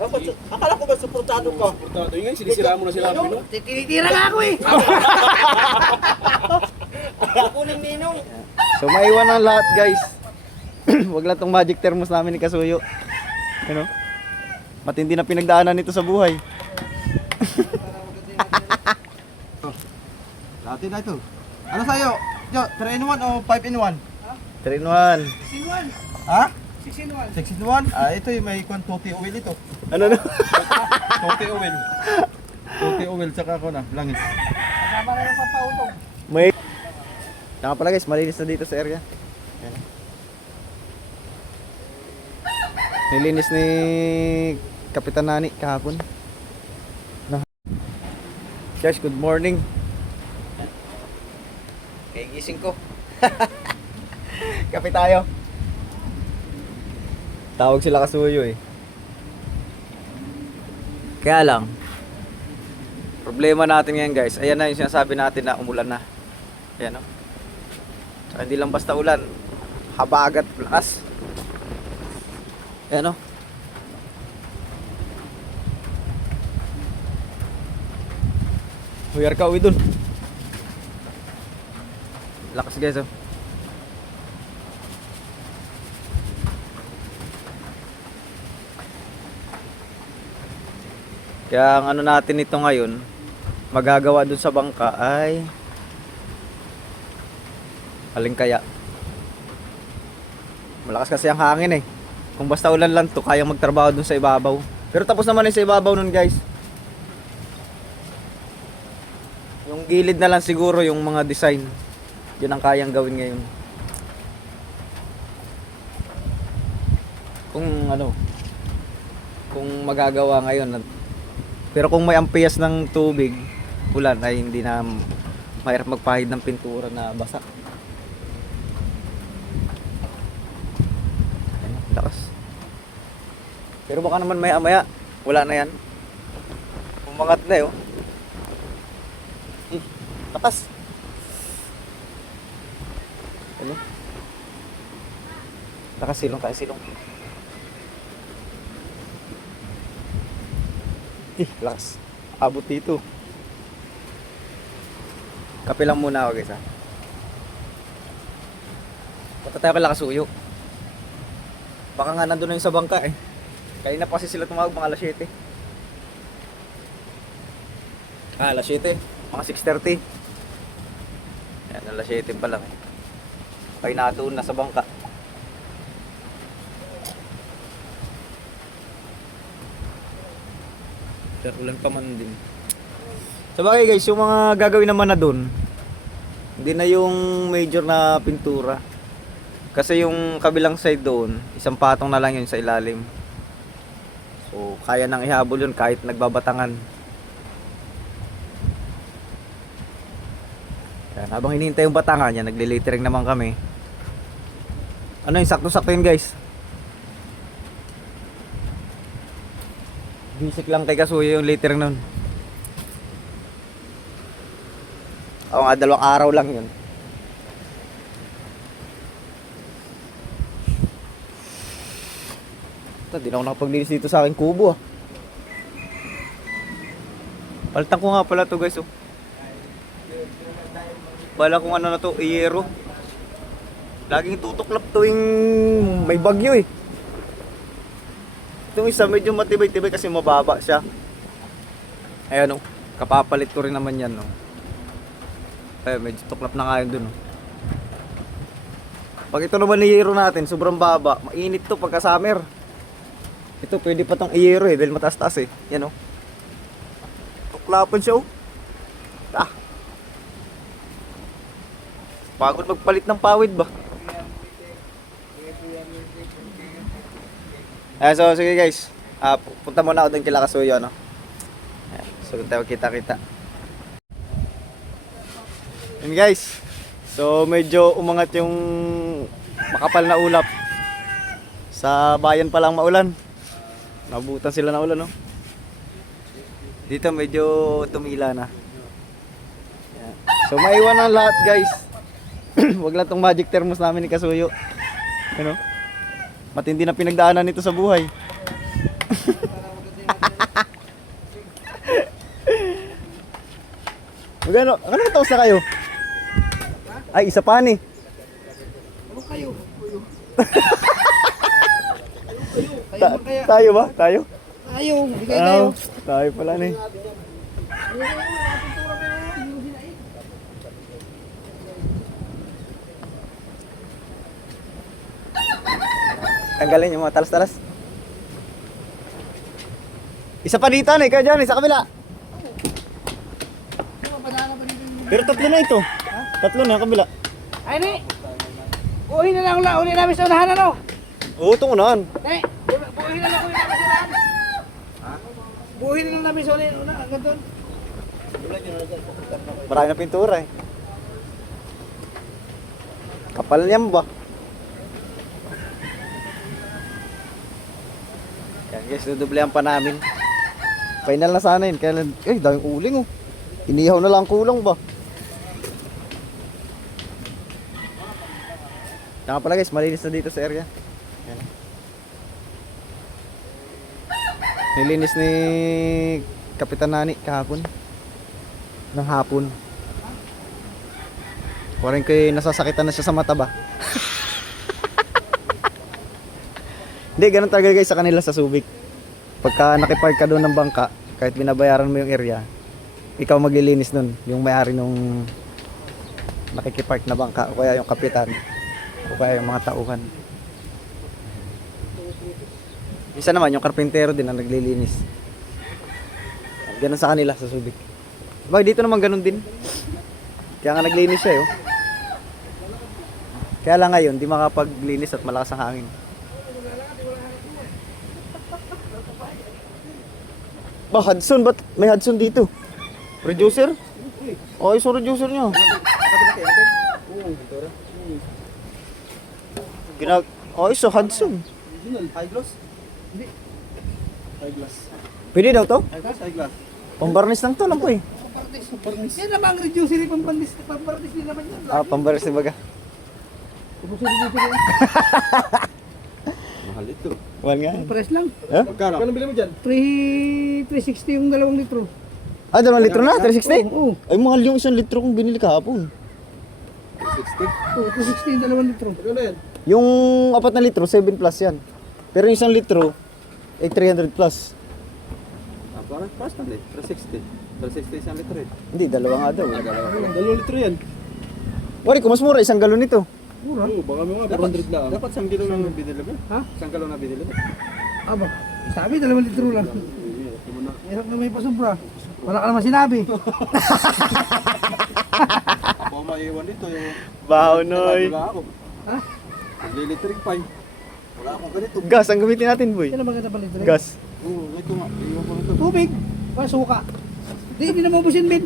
Akala ko ba suportado ka? Suportado. Yung sinisira mo na sila. No? Tinitira nga ako eh. Kuning ninong. So maiwan ang lahat guys. Wag lang tong magic thermos namin ni Kasuyo. Ano? Matindi na pinagdaanan nito sa buhay. Dati na ito. Ano sa'yo? Jo, 3 in 1 o 5 in 1? 3 in 1. 6 in 1. Ha? 6 in 1. 6 in 1? Ah, ito yung may tuti oil ito. Ano na? Tuti oil. Tuti oil, tsaka ako na, langis. Kasama na yung papautong. May Saka pala guys, malinis na dito sa area. Yan. Nilinis ni Kapitan Nani kahapon. Guys, good morning. Gising ko. Kape tayo. Tawag sila Kasuyo eh. Kaya lang, problema natin ngayon guys. Ayan na yung sinasabi natin na umulan na. Ayan o. Saka hindi lang basta ulan. Habagat, lakas. Ayan o. Huyar ka uwi dun. Lakas guys oh. Kaya ang ano natin ito ngayon, magagawa dun sa bangka ay alin kaya? Malakas kasi ang hangin eh. Kung basta ulan lang to, kayang magtrabaho dun sa ibabaw. Pero tapos naman yung sa ibabaw nun guys. Yung gilid na lang siguro yung mga design. Yun ang kayang gawin ngayon. Kung ano, kung magagawa ngayon. Pero kung may ampiyas ng tubig, ulan ay hindi na mahirap magpahid ng pintura na basa. Ayun, lakas. Pero baka naman maya-maya, wala na yan. Umangat na yun. Lakas. Ano? Nakasilong tayo, silong. Lakas. Abot dito. Kape lang muna ako guys ha. Punta tayo kay Kasuyo. Baka nga nandun na yung sa bangka eh. Kanina pa kasi sila tumawag mga alas 7. Alas 7. Mga 6:30. Yan, alas 7 pa lang eh. Kaya natuon na sa bangka. Pero ulan pa man din. So bagay guys, yung mga gagawin naman na dun, hindi na yung major na pintura. Kasi yung kabilang side doon, isang patong na lang yun sa ilalim. So kaya nang ihabol yun kahit nagbabatangan. Yan, habang hinihintay yung batangan yan, nagle-lettering naman kami. Ano yung sakto-sakto yun guys? Basic lang kay Kasuyo yung lettering nun. Oo nga, 2 araw lang yun. Di na ako nakapaglinis dito sa aking kubo ah. Palitan ko nga pala to guys oh. Bala kung ano na to, iyero. Laging tutuklap tuwing may bagyo eh. Itong isa medyo matibay-tibay kasi mababa siya. Ayan oh, kapapalit ko rin naman yan oh. Ay, medyo tuklap na nga yun dun oh. Pag ito naman iyero natin, sobrang baba. Mainit to pagka summer. Ito pwede pa tong iyero eh, dahil mataas-taas eh. Yan oh. Tuklapan siya oh. Ah. Pagod magpalit ng pawid ba? So sige guys, punta muna ako dun kila Kasuyo no? So tayo kita-kita. Yun guys, so medyo umangat yung makapal na ulap. Sa bayan pa lang maulan. Nabutan sila na ulan no? Dito medyo tumila na. Yan. So maiwan ang lahat guys. Wag lang tong magic thermos namin ni Kasuyo. Ano? Matindi na pinagdaanan nito sa buhay. Magano? Ano taos na kayo? Ay, isa pa ni. Ano kayo? Tayo ba? Tayo? Tayo, bigay tayo. Tayo pala ni. Tanggalin yung mga talas-talas. Isa pa dito na, ikaw dyan, sa kabila. Pero tatlo na ito. Tatlo na, kabila. Ay, ni! Buuhin na lang uli namin sa unahan, ano? Oo, itong unahan. Ni! Buuhin na lang uli namin sa unahan. Buuhin na lang namin sa unahan. Hanggang doon. Marami na pintura eh. Kapal niyan ba? Yan guys, dudublehan pa namin. Final na sana yun. Kaya, daming uling oh. Inihaw na lang kulang ba? Yan nga pala guys, malinis na dito sa area. Yan. Nilinis ni Kapitan Nani kahapon. Ng hapon. Parang kayo nasasakitan na siya sa mata ba? Hindi, ganun talaga guys sa kanila sa Subic. Pagka nakipark ka doon ng bangka, kahit binabayaran mo yung area, ikaw maglilinis nun, yung may-ari nung nakikipark na bangka, o kaya yung kapitan, o kaya yung mga tauhan. Isa naman, yung karpintero din ang naglilinis. Ganun sa kanila sa Subic. Diba, dito naman ganun din. Kaya nga naglinis siya, oh. Kaya lang ngayon, di makapaglinis at malakas ang hangin. Ba, Hudson? Ba't may Hudson dito? Producer? Oh, iso producer nyo. Oh, iso Hudson. High gloss? Hindi. High gloss. Pwede daw to? High gloss. Pambarnis lang to, alam ko eh. Yan naman ang reducer yung pambarnis din naman yan. Ah, pambarnis na baga. Mahal ito. Wala nga. Press lang. Eh? Magkano? Kano bili mo dyan? 360 yung 2 litro. Ah, 2 litro na? 360? Oo. Ay, mahal yung 1 litro kung binili kahapon. 60? Oo, 260 yung 2 litro. Magkano yan? Yung 4 na litro, 7 plus yan. Pero yung 1 litro, ay 300 plus. Ah, parang price na eh. 360. 360 isang litro eh. Hindi, dalawa nga daw. Dalawang litro yan. Wari, kung mas mura, 1 galon nito. Mura. Oo, baka mo nga, 400 lang. Dapat isang kilo lang binili mo. Ha? Isang kilo na binili mo. Aba, sabi 2 litro lang. Hirap na may pasobra. Wala ka naman sinabi. Baka maiwan dito yung... Bahaw, Noy. Wala ako. Ha? Electric pa eh. Wala akong ganito. Gas, ang gamitin natin, boy. Yan ang maganda pala ito. Gas. Oo, ito nga. Iwan ko nito. Tubig. Wala suka. Hindi na maubusin, Ben.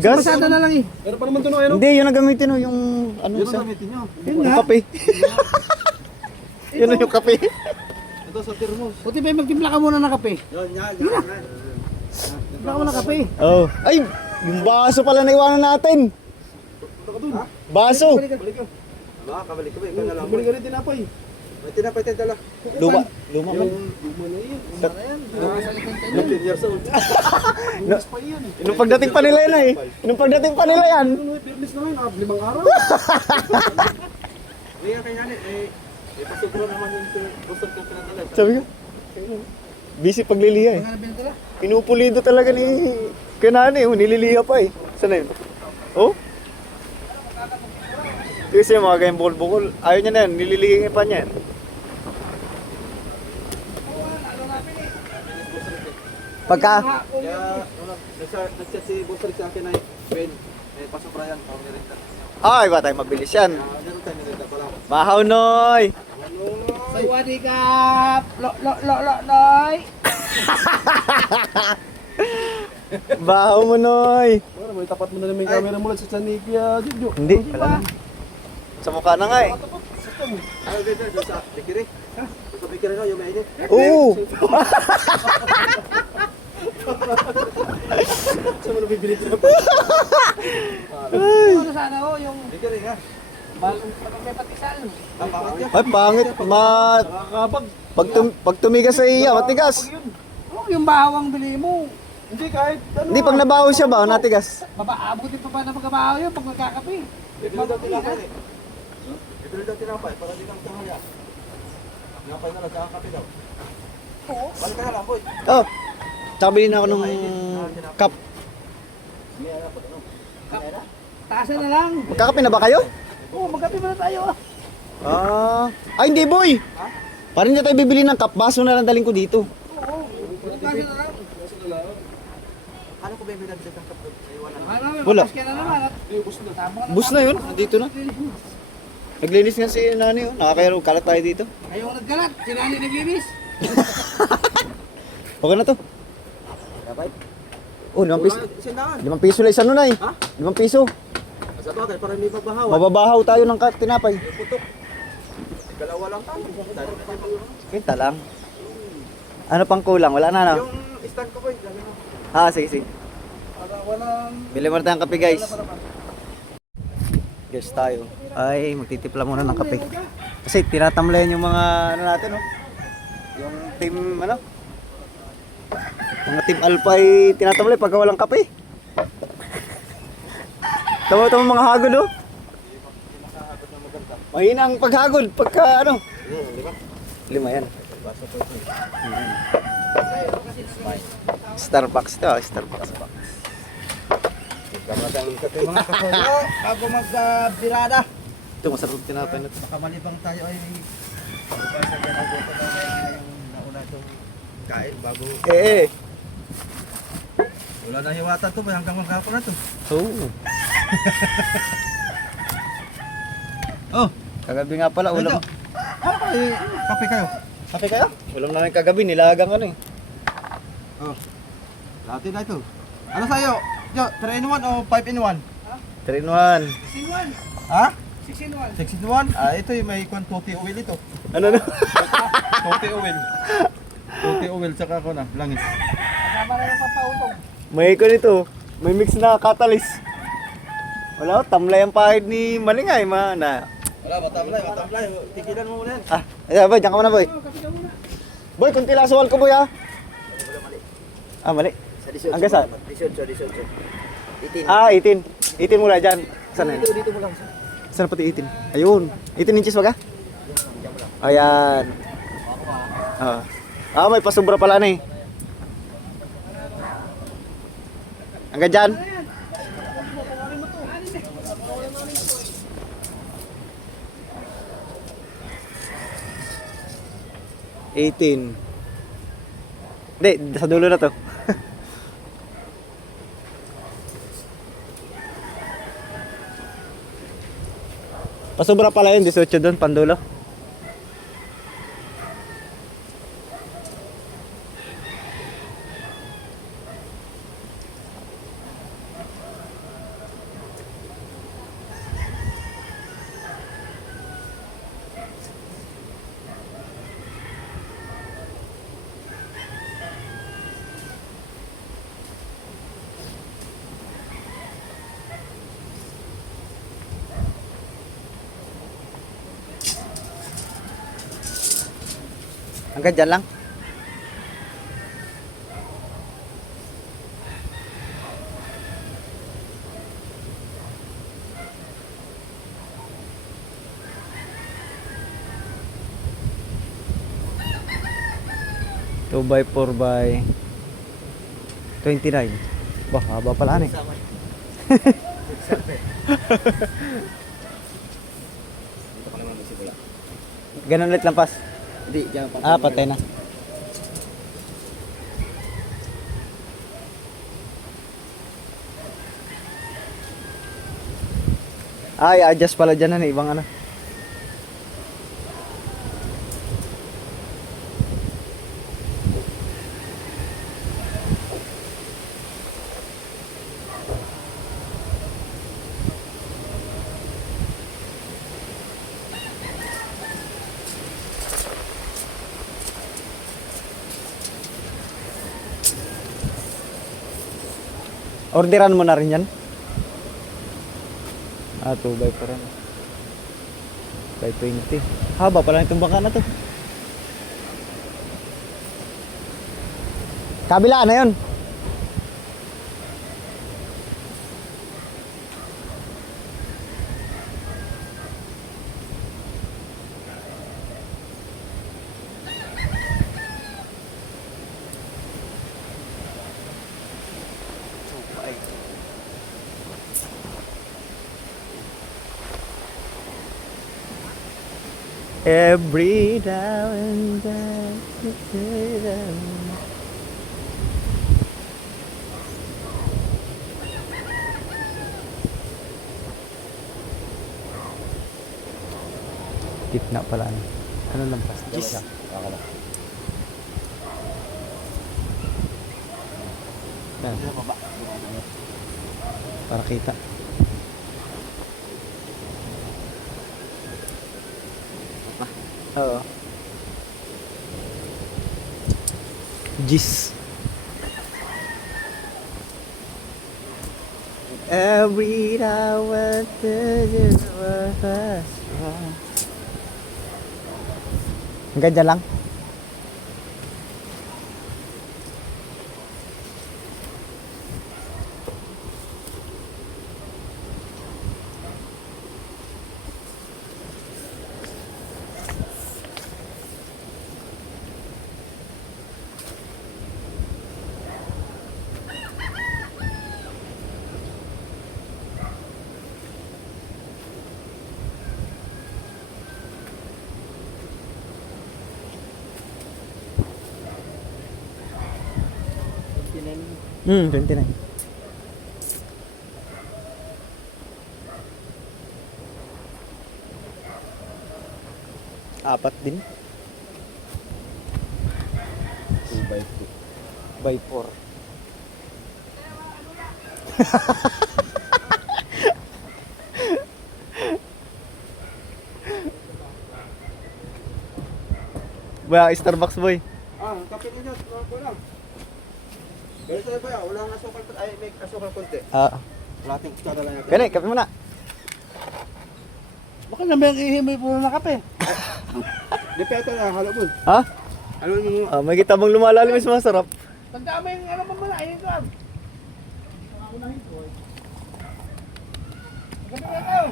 Gas? Pasada na lang eh. Pero pa naman ito no, ano? Hindi, yun ang gamitin, no. Yung, ano Yun sa... ang gamitin nyo. Yun Yung nga. kape. Yun ang yung kape. Ito sa thermos. Buti ba magtimpla ka muna ng kape? Yan. Timpla ka muna ng kape. Oh. Ay, yung baso pala na iwanan natin. Baso. Balik ka. Baka kabalik ka ba? Ikaw na lang. Balik ka rin tinapay. May tinapay tayo dala. Luma. Luma man. Luma na yun. Luma na yan. 15 years old. No, nung pagdating pa nila yan eh. Nung pagdating pa nila yan. Fitness na yun. 5 araw. Kaya kaya ni. Eh, pasubro naman yung busog ka pinatala. Sabi ko, busy pagliliha eh. Mga binatala. Pinupulido talaga ni Kanani, nililiha pa eh. Saan na yun? Oh? Kasi yung mga ganyang bukol-bukol, ayaw niya na yan, nililiha pa niya yan. Pagka, Kaya, nag-chat si Busog sa akin ay, Ben, pasubra yan. ay ba tayo mabilis yan. Meron tayo nilita pala ako. Bahaw, Noy! Sawadee kap. Noy. Bahaw mo, Noy! Para may tapat mo na naman yung camera mo lang sa Sanipia, Jojo. Hindi, wala na. Sa mukha na nga eh. Ay, dito sa Bikiri. Sa Bikiri na, yung mainit. Oo! Saan mo nabibili ito? Ano sana ho yung Bikiri nga. balong may patisal. Ang pangat niya. Ay, pangit. Nakakabag. Pag tumigas sa iya, matigas. Oh, yung bawang bili mo. Hindi kahit ano. Hindi, pag nabaho siya ba, natigas. Abutin pa ba na magkabaho yun pag magkakape? Bibili daw tinapay eh. Bibili daw tinapay para di kang tumaya. Tinapay na lang, tsaka kape daw. Oo. Balik ka na lang, boy. Oh, tsaka bilhin ako ng cup. May ano po, ano? Taasan na lang. Magkakape na ba kayo? Oo, magkape muna tayo. Ay hindi boy! Parang hindi tayo bibili ng cup, baso na lang daling ko dito. Taasan na lang. Ano ko ba yung binabili ng kape? Ay, wala na. Ano, Wala. matas ka na naman. Tama ka na. Bus na yun, nandito na. Naglinis nga si nani, oh. Nakakayaro, kalat tayo dito. Ayaw nagkalat. Si Nani naglinis. Okay na to. Dapat? Oh, 5 piso. Sindaan. 5 piso lang isa nun ay. Ha? 5 piso. Sa bagay, para hindi magbahawan. Mababahaw tayo ng tinapay. Putok. Dalawa lang tayo. Kita lang. Ano pang kulang? Wala na, no? Yung stand ko, boy. Dami mo. Ah, sige, sige. Para walang... Bili mo na tayong kape, guys. Guys, tayo. Ay, magtitipla muna ng kape. Kasi tinatamlayan yung mga ano natin, no? Yung team, ano? Mga team Alpha ay tinatamlay pagka walang kape. Tama-tama mga hagod, no? Mahina ang paghagod pagka, ano? 5 yan. Starbucks to, Starbucks. Mga kasoyo, bago mag-birada. Ito, masarap tinapay na ito. Nakamalibang tayo ay... Basta ginagoto na yung nauna itong kain bago... Eh. Wala na hiwatan to, hanggang maghapon na to. Oo. Oh, Kagabi nga pala, ulam. ano kayo? Kape kayo? Kape kayo? Ulam namin kagabi, nilagang ano eh. Oh, dati na ito. Ano sa'yo? Jo, 3 in 1 o 5 in 1? 3 in 1. 6 in 1. Ha? 6 in 1. 6 in 1? Ah, ito yung may tuti oil ito. Ano no? Tote oil. Tote oil, tsaka ako na, langis. Kasama na yung papautong. May ko nito. May mix na catalyst. Wala, tamlay ang pahid ni Malingay, na. Wala, matamlay, matamlay. Tigilan mo muna yan. Ah, ayan boy, diyan ka muna boy. Boy, kunti lang suwal ko boy ha. Ah, mali. Hanggang saan? 18. Ah, 18. 18 mula dyan. Saan na yan? Dito mo lang. Saan pati 18? Ayun. 18 inches baga? Ayan. Ah, may pasubra pala na eh. Hanggang dyan. Hindi, sa dulo na to. Pasubra pala yun, 18 doon, pandulo. Hanggang dyan lang. Two by 4 by 29. Bah, haba pala eh. Ganun ulit lampas. Hindi, dyan pa. Ah, patay na. Ay, adjust pala dyan na ibang ano. Orderan mo na rin yan. Ah, 2 by 4 ano. By 20. Haba pala itong bangka na to. Kabila na yun. Every now and then. Gitna pala. Ano lang pas? Gis. Yan. Para kita. Oo. Gis. Every hour hanggang dyan lang. Hmm, 29. Apat din. 2 by 4. Ba, Starbucks boy. Ah, kape ninyo, ko lang. Pero sa'yo ba, wala nang asukal, ay may asukal konti. Wala ating kutsara lang natin. Kani, kape mo na. Baka naman ihimay puro na kape. Di peto na, halo mo. Ha? Halo mo. May kita bang lumalalim mas masarap. Tandaan mo yung ano mo muna, ayun ko.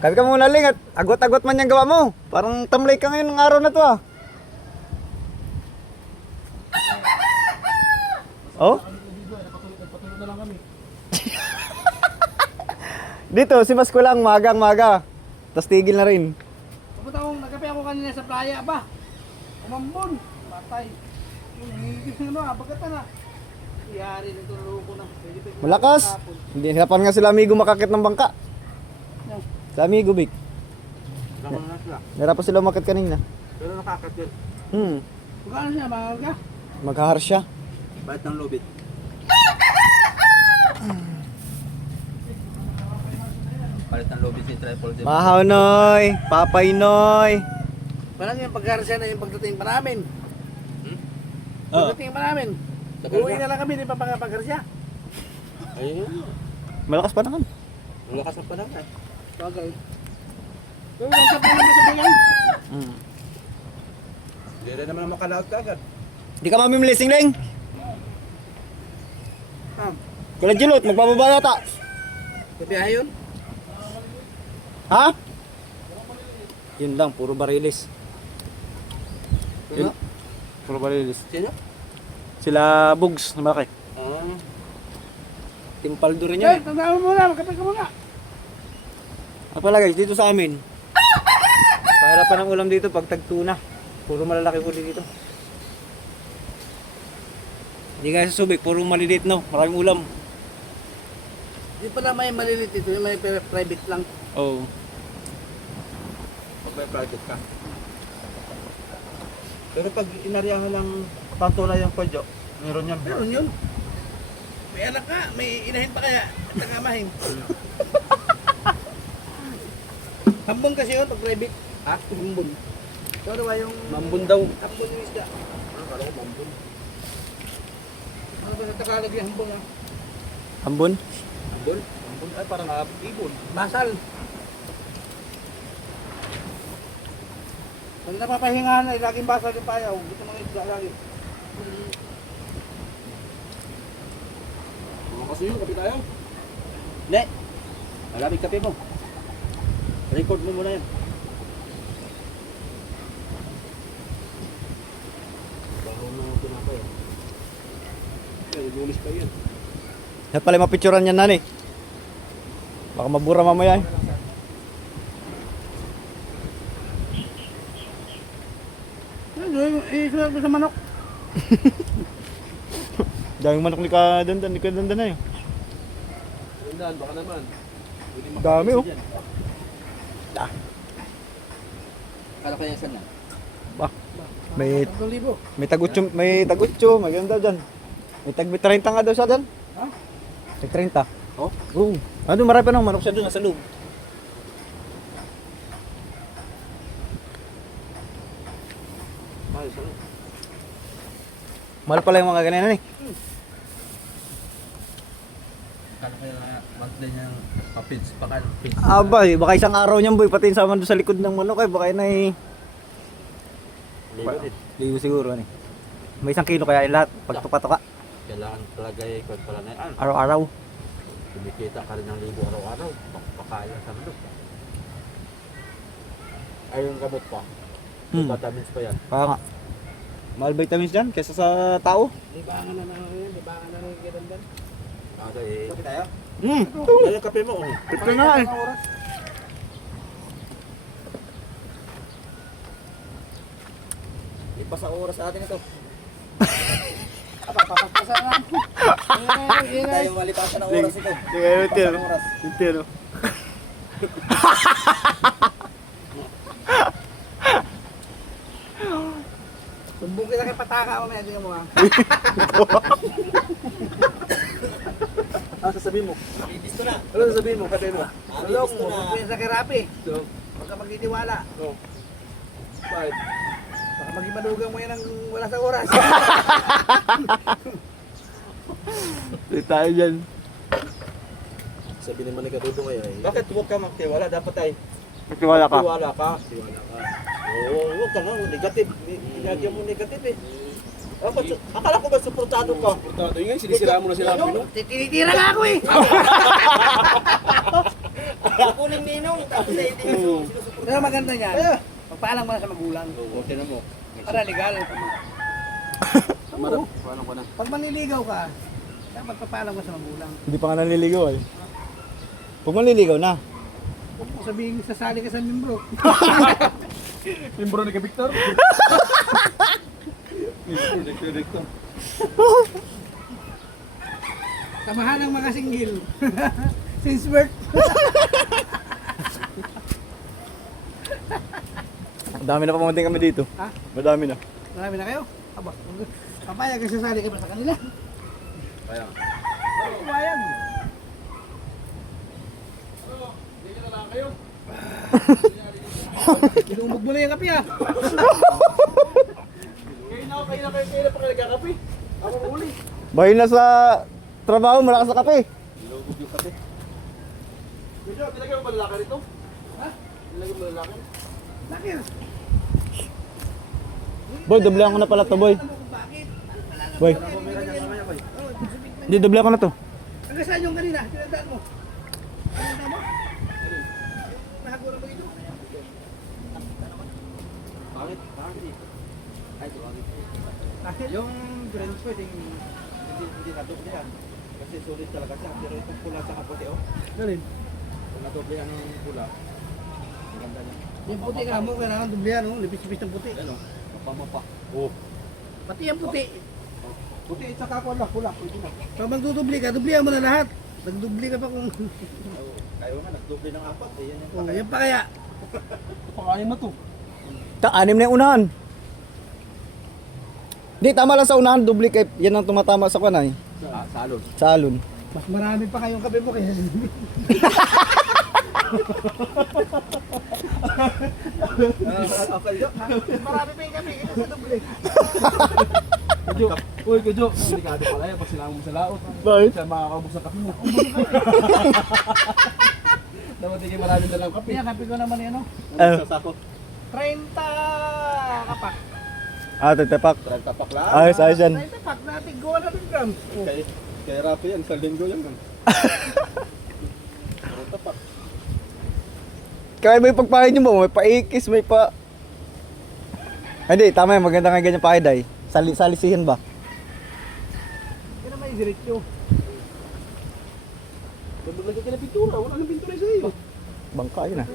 Kape ka muna ling at agot-agot man yung gawa mo. Parang tamlay ka ngayon ng araw na to ah. Oh? Dito, si Basko lang, magang-maga. Tapos tigil na rin. Pupunta akong nagkape ako kanina sa playa ba? Umambon. Patay. Yung higit na pagkata na. Iyari ng tulog ko na. Malakas. Hindi hirapan nga sila amigo makakit ng bangka. Sa amigo, Big. Nakakala na sila. Hirapan sila umakit kanina. Pero nakakat yun. Magkano siya, mahal ka? Maghahar siya. Bayad ng lobit. Palit ng lobit yung triple dip. Mahaw, Noy. Papay, Noy. Parang yung pagkarasya na yung pagdating pa namin. Oh. Pagdating pa namin. Sa Uwi karga. na lang kami, di pa pagkarasya. Ayun. Malakas pa naman. Malakas ang panahon eh. Bagay. Pero lang sa pala mo sa bayan. Hindi rin naman makalaot ka agad. Di ka mamimili, Singling. Kala Julot, magbababa yata. Kabiyahe yun? Ha? Yun lang, puro barilis. Yun. Puro barilis. Sino? Sila Bugs na malaki. Timpaldo rin Hey, yun eh. tandaan mo muna, magkape ka muna. Ang pala guys, dito sa amin. Pahirapan ng ulam dito pag tagtuna. Puro malalaki huli dito. Hindi guys sa Subic, puro maliliit no. Maraming ulam. Di pa na may malilit ito, yung may private lang. Oo. Pag may private ka. Pero pag inaryahan ng pantulay yung kodyo, meron yan. Meron yun. May anak ka, may inahin pa kaya, tagamahing. Hambon kasi yun, pag private. Ha? Hambon. Pero ba yung... Mambun daw. Hambon yung isda. Kala ko mambun. Ano ba sa Tagalog yung hambon ha? Ambon? Mambun? Mambun ay parang ibon. Basal. Pag napapahingahan ay laging basal yung payaw. Gusto mga isda lagi. Mga kasi yun, kape tayo. Hindi. Malamig kape mo. Record mo muna yan. Bago na pinapay. Kaya lulis pa yan. Yan pala yung mapicturan yan nani. Baka mabura mamaya eh. Isunod mo sa manok. Daming manok ni Kadandan na yun. Tandaan, baka naman. Pwede Dami, oh. dyan. Kala kaya saan yan? May 3,000. may tagutso, maganda dyan. May tag 30 nga daw siya dyan. Ha? Tag 30. Oh? Oo. Ano, marami pa ng manok siya doon, nasa loob. Ayos, ano? Mahal pala yung mga ganyan eh. Kala kaya monthly niyang papits, baka pits. Aba, baka isang araw niyan boy, pati sama doon sa likod ng manok baka yun ay Ligo din. ligo siguro ano. May 1 kilo kaya yung lahat, pagtuka-tuka, Kailangan talaga ikot pala na yan. araw-araw. Kumikita ka rin ng ligo araw-araw. Pakaya sa manok. Ay, yung gamot pa. Hmm. Vitamins pa yan. Kaya nga. Mahal vitamins dyan kesa sa tao. Libangan na yun. Libangan na ng Kadandan. Ano eh. Kape tayo? Hmm. Ano kape mo? Oh. Ito nga eh. Ipa sa oras sa atin ito. Papapasan na. Tayo malipasan ng oras ito. Sige, ito yun. Ito yun. Sumbong kita kay Pataka mo, medyo mo ha. Ano sasabihin mo? Gusto na. Ano sasabihin mo? Kape mo? Tulong mo, magpinsa kay Rapi. So, Huwag ka magtitiwala. bakit? Baka maging madugang mo yan ng wala sa oras. Ito tayo dyan. Sabi naman ni Kadudong ay. Bakit huwag ka magtiwala? Dapat ay Nagtiwala ka. tiwala ka. Tiwala ka. Oo, huwag ka na. Negative. Ilagyan mo negative eh. Akala ko ba suportado ka? Portado yun nga, sinisira mo na sila. Pino. Tinitira nga ako eh. Kunin ninong. Tapos ay hindi mo sinusuportado. Pero maganda niyan. Pagpaalam mo na sa magulang. Oo, tinan mo. Para legal. Marap. Paano ka na? Pag manliligaw ka, dapat papaalam ka sa magulang. Hindi pa nga naliligaw eh. Kung maliligaw na. Huwag mo sabihin sasali ka sa membro. Membro ni Victor. Victor. Samahan ng mga single. Since birth. Dami na pamunting kami dito. Ha? Madami na. Marami na kayo? Aba, papayag ka sasali ka pa sa kanila. Kaya. Papayag. Inumog mo na yung kape ah. Kayo na pa kayo nagkakape. Ako uli. Bahay na sa trabaho, malakas sa kape. Ilubog yung kape. Medyo, nilagay mo ba lalaki rito? Ha? Nilagay mo lalaki? Nakir. Boy, doblehan ko na pala to, boy. Bakit? Boy. Hindi, doblehan ko na to. Hanggang saan yung kanina? Tinandaan mo? Tinandaan mo? Nakagulang mo dito? Bakit? Bakit? Ay, bakit? Bakit? Yung friends ko, hindi nadoble yan. Kasi sulit talaga siya. Pero itong pula sa kaputi, oh. Galing. Kung nadoble yan ng pula, ang ganda niya. Yung puti nga mo, kailangan dublihan, oh. Lipis-lipis ng puti. Ano? Mapamapa. Oh. Pati yung puti. Puti, at saka pula. Pwede na. Pag magdudubli ka, dublihan mo na lahat. Nagdubli ka pa kung... Oh, kayo nga, nagdoble ng 4. Eh, yan yung Oh, yan pa kaya. Pang-anim na to. Anim na yung unahan. Hindi, tama lang sa unahan, duplicate. Yan ang tumatama sa kanay. salon. Sa alon. Mas marami pa kayong kape mo kaya. Okay, Marami pa yung kape kita sa dubli. Kujo. Uy, Kujo. Delikado pala yan pag sinama mo sa laot. Bakit? Siya makakaubos ng kape mo. Dapat hindi marami na lang kape. Kaya kape ko naman yan, oh. Sa sako. 30 kapak. Tetepak. Tapak lang. Ayos, ayos yan. 30 pack natin, 100 grams. Oh. Kay Rapi yan, sa linggo yan. Tapak. Kaya may pagpahin nyo mo, may paikis, may pa... Hindi, tama yan, maganda nga ganyan pakiday. Salisihin ba? Hindi naman yung diretso. Lagyan ka na pintura. Wala nang pintura sa iyo. Bangka yun ah.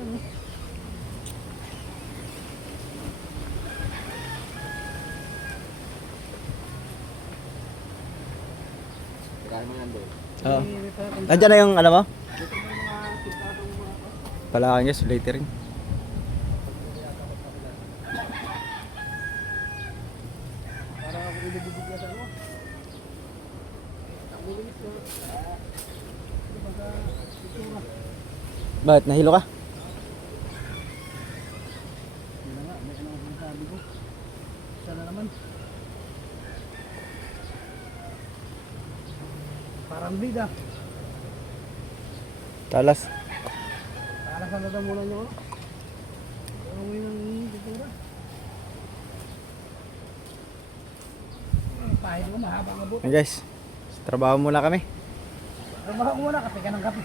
Kaya mo yan, Dave. Oo. May pa- Nandiyan na yung ano mo? Dito may mga tintadong mga Palakan guys, later rin. parang ako ilububog na ano. Ang bilis ko. Baga, itsura. Bakit? Nahilo ka? Yun na nga, may ano ang sabi ko. Isa na naman. Parang bida. Talas. Taalasan na daw muna nyo. Ano mo yung itsura? Pahit mo, mahaba nga buhok. Hey guys, trabaho muna kami. Trabaho ko muna kasi ka ng kape.